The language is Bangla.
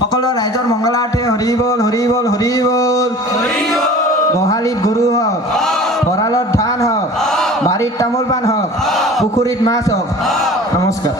সকলো ৰাইজৰ মংগলাৰ্থে হৰি বল হৰি বল হৰি বল। গোহালিত গৰু হওক, ভঁৰালত ধান হওক, বাৰীত তামোল পাণ হওক, পুখুৰীত মাছ হওক। নমস্কাৰ।